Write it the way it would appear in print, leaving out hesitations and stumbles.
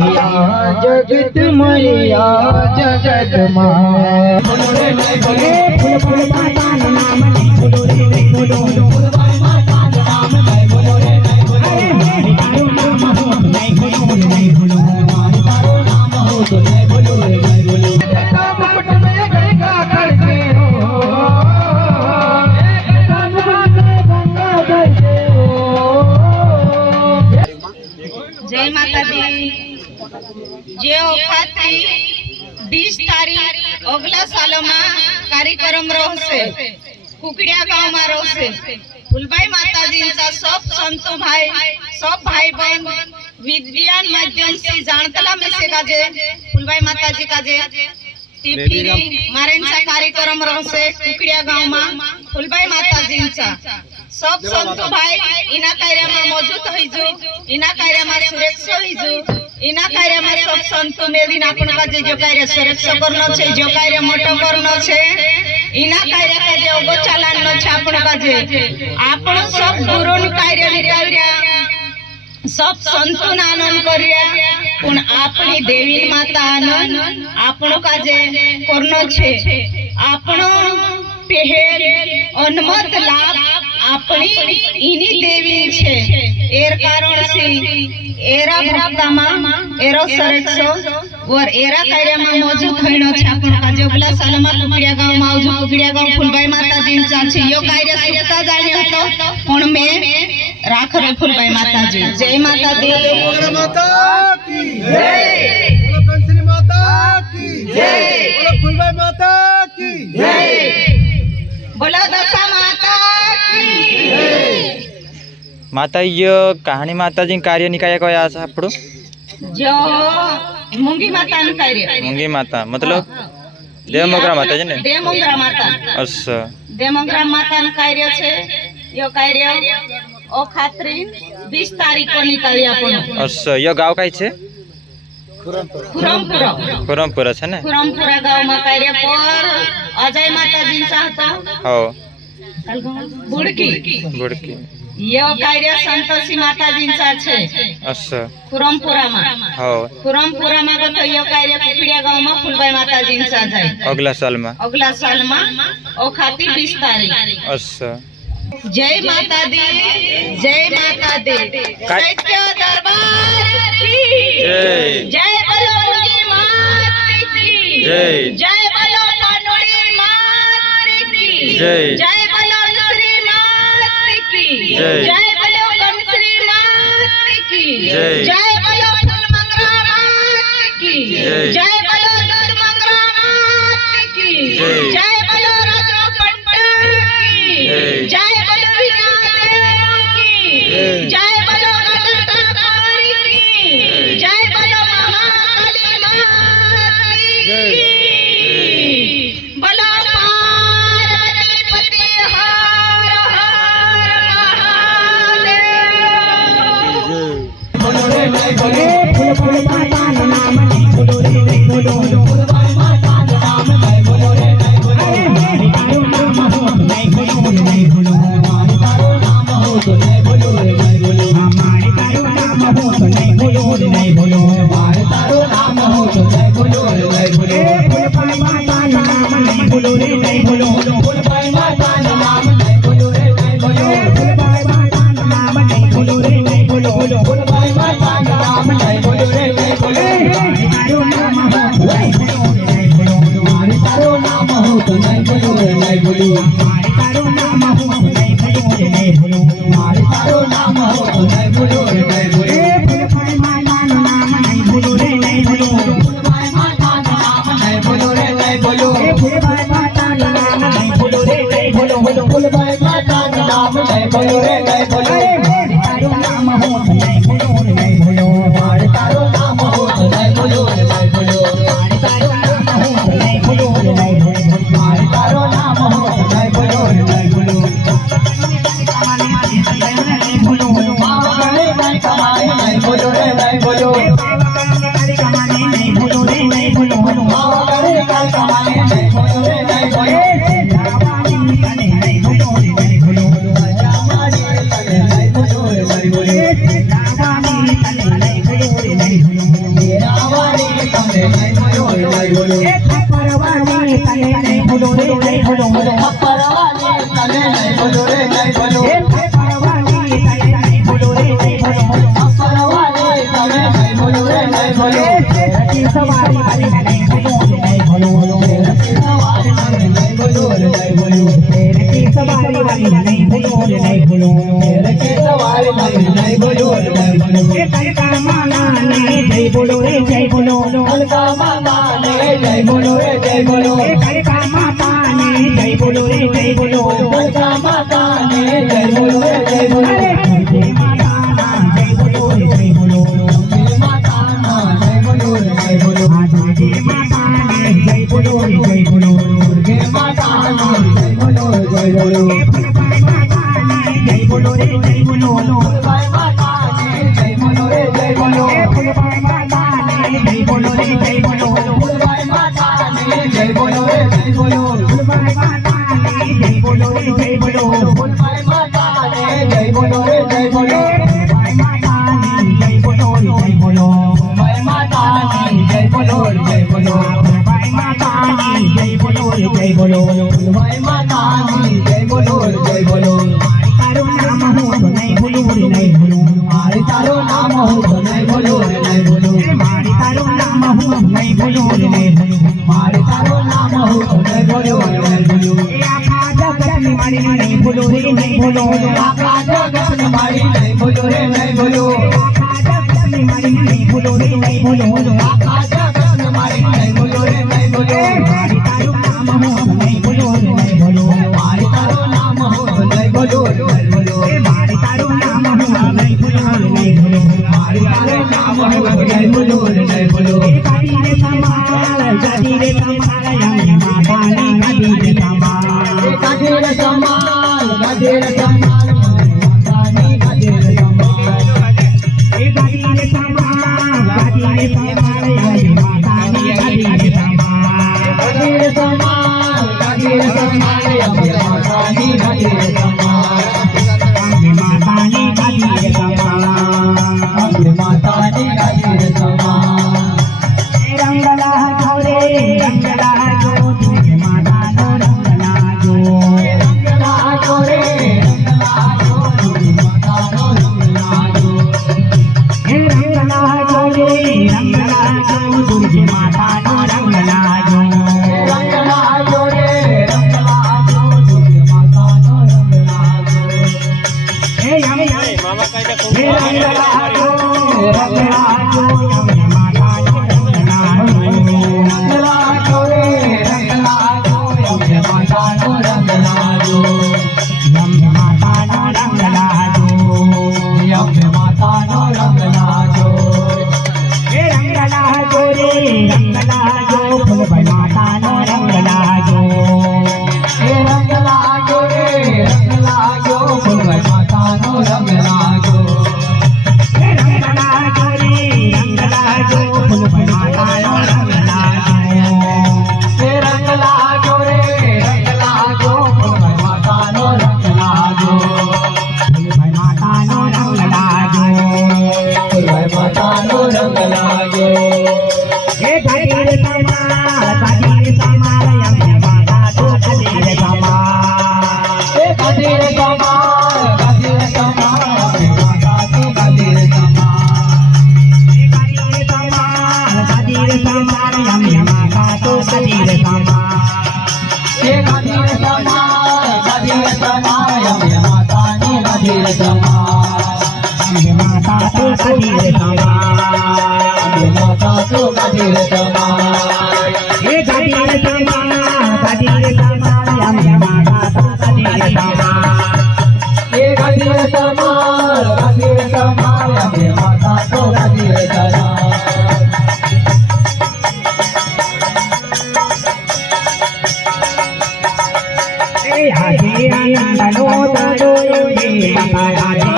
जगत मैया जगत माँ जय माता दी। जे वखत 20 तारीख अगला साल में कार्यक्रम रहसे कुकड़िया गांव में रहसे फुलबाई माता जी सब संतो भाई सब भाई बहन विज्ञान माध्यम से जानतला में से काजे फुलबाई माता जी काजे टिफिनी मारेंचा कार्यक्रम रहसे कुकड़िया गांव में फुलबाई माता जी सब संतो भाई इना कार्य में मौजूद होइजो इना कार्य में सुरक्षा होइजो इना कार्य में सब संतो मेदिन आपण का जो कार्य सुरक्षा करनो छे जो कार्य मोटो करनो छे इना कार्य का जे ओगो चालानो छे आपण का जे आपण सब गुरुन कार्य निकाव्या सब संतो आनंद करिया पण आपणी देवी माता आनंद आपण का जे करनो छे आपण पहल अनमत लाभ अपनी इनी देवी छे एर कारण से एरा भक्तामा एरो सरक्षो और एरा कार्य में मौजूद होइनो छे आपण का जोगला सालमा कुकड़िया गांव में आवजो कुकड़िया गांव फुलबाई माता जी छे यो कार्य सुता जाने हतो पण में राख रे फुलबाई माता जी। जय माता दी। बोलो माता की जय, बोलो कंसरी माता की जय, बोलो फुलबाई माता की जय, बोलो दशा माता माता ये कहानी माता जी कार्य निकाय को आज आपड़ो जो मूंगी माता न कार्य मूंगी माता मतलब देवमोगरा माता जी ने देवमोगरा माता अच्छा देवमोगरा माता न कार्य छे यो कार्य ओ खातरी 20 तारीख को निकाली आपण। अच्छा यो गांव काई छे खुरमपुरा खुरमपुरा छे ने खुरमपुरा गांव में कार्य पर अजय माता जी चाहता हो बुड़की बुड़की यो कार्य संतोषी माता जी छे। अच्छा खुरमपुरा में हो खुरमपुरा में तो यो कार्य कुकड़िया गांव में फुलबाई माता जी जाए अगला साल में ओ खाती 20 तारीख। अच्छा जय माता दी। जय माता दी। सत्य दरबार की जय, जय बोलो मुंगी माता की जय, जय बोलो कानोड़ी माता की जय, जय बोलो नसरी माता की जय, जय बोलो कंसरी माता की जय, जय बोलो फुलमंगरा माता की जय, जय बोलो दूधमंगरा माता की जय, जय बोलो राजो पंडित की जय, जय बोलो विनादेव की जय बोलो गणताकारी की जय बोलो महाकाली माता की बोलो पार्वती पति हर हर बोलो પરવાને તને નહીં ભૂલો રે જય બોલો પરવાને તને નહીં ભૂલો રે જય બોલો પરવાને તને નહીં ભૂલો રે જય બોલો પરવાને તને નહીં ભૂલો રે જય બોલો રતી સવારી વાલી નહીં ભૂલો રે જય બોલો રતી સવારી વાલી નહીં ભૂલો રે જય બોલો રતી સવારી વાલી નહીં ભૂલો રે જય બોલો રતી સવારી વાલી નહીં ભૂલો રે જય બોલો કલકા માના ને જય બોલો રે જય બોલો કલકા માતા ને જય બોલો રે જય બોલો કલકા માતા ને જય બોલો રે જય બોલો કલકા માતા ને જય બોલો રે જય બોલો જય માતા ના જય બોલો રે જય બોલો જય માતા ના જય બોલો રે જય બોલો જય માતા ને જય બોલો રે જય બોલો જય માતા ના જય બોલો રે જય બોલો જય બોલો રે જય બોલો જય માતા ને જય બોલો રે જય બોલો ફૂલભાઈ માતા ને જય બોલો રે જય બોલો ફૂલભાઈ માતા ને જય બોલો રે જય બોલો ફૂલભાઈ માતા ને જય બોલો રે જય બોલો ફૂલભાઈ માતા ને જય બોલો રે જય બોલો ફૂલભાઈ માતા ને જય બોલો રે જય બોલો ફૂલભાઈ માતા ને જય બોલો રે જય બોલો ફૂલભાઈ માતા ને જય બોલો રે જય બોલો ફૂલભાઈ માતા ને જય બોલો રે જય બોલો તારું નામ હું તો નહીં ભૂલું રે નહીં ભૂલું મારી તારું નામ હું તો નહીં ભૂલું રે નહીં ભૂલું મારી તારું નામ હું નહીં ભૂલું રે નહીં ભૂલું મારી તારું નામ હું તો નહીં ભૂલું રે નહીં ભૂલું એ આખા જગતની મારી નહીં ભૂલું રે નહીં ભૂલું આખા જગતની મારી નહીં ભૂલું રે નહીં ભૂલું આખા જગતની મારી નહીં ભૂલું રે નહીં ભૂલું આખા જગતની મારી નહીં ભૂલું રે નહીં ભૂલું મારી તારું નામ હું નહીં ભૂલું રે નહીં ભૂલું મારી તારું નામ હું નહીં ભૂલું રે નહીં ભૂલું મારી તારું નામ હું નહીં ભૂલું રે નહીં ભૂલું મારી તારું નામ હું નહીં ભૂલું રે નહીં ભૂલું એ ગાડી રે સંભાળ યમ માતાની ગાડી રે સંભાળ એ ગાડી રે સંભાળ માતાની ગાડી રે સંભાળ એ ગાડી રે સંભાળ યમ માતાની ગાડી રે સંભાળ ગાડી રે સંભાળ યમ માતાની ગાડી રે સંભાળ માતાની ગાડી રે સંભાળ માતાની ગાડી રે સંભાળ રંગલા જોરે રંગલા જો તુજે માતાનો રંગલા જો રંગલા જોરે રંગલા જો તુજે માતાનો રંગલા જો હે રંગલા જોરે રંગલા જો તુજે માતાનો રંગલા જો રંગલા જોરે રંગલા જો તુજે માતાનો રંગલા જો હે યમ મામા કાઈ હે રંગલા જો રંગલા જો યમ માતાનો રંગલા જો રંગલા જો યમ માતાનો રંગલા જો યમ માતાનો રંગલા જો યમ માતાનો રંગલા જો હે રંગલા જો રે રંગલા જો ફૂલભાઈ માતાનો રંગલા જો હે રંગલા જો રે રંગલા જો ફૂલભાઈ માતાનો રંગલા જો હે રંગલા જો રે રંગલા જો ફૂલભાઈ માતાનો રંગલા જો હે રંગલા જો રે રંગલા જો ફૂલભાઈ માતાનો રંગલા જો ફૂલભાઈ માતાનો રંગલા જો ફૂલભાઈ માતાનો રંગલા જો હે ગાડી રે સંભાળ યમ માતા તો ગાડી રે સંભાળ હે ગાડી રે સંભાળ માતા તો ગાડી રે સંભાળ હે ગાડી રે સંભાળ યમ માતા તો ગાડી રે સંભાળ હે ગાડી રે સંભાળ યમ માતાની ગાડી રે સંભાળ માતા તો ગાડી રે સંભાળ માતા તો ગાડી રે સંભાળ હે ગાડી રે સંભાળ યમ માતા તો ગાડી રે સંભાળ હે ગાડી રે સંભાળ યમ માતા તો ગાડી રે સંભાળ આજે આનંદનો દાડો રે માતા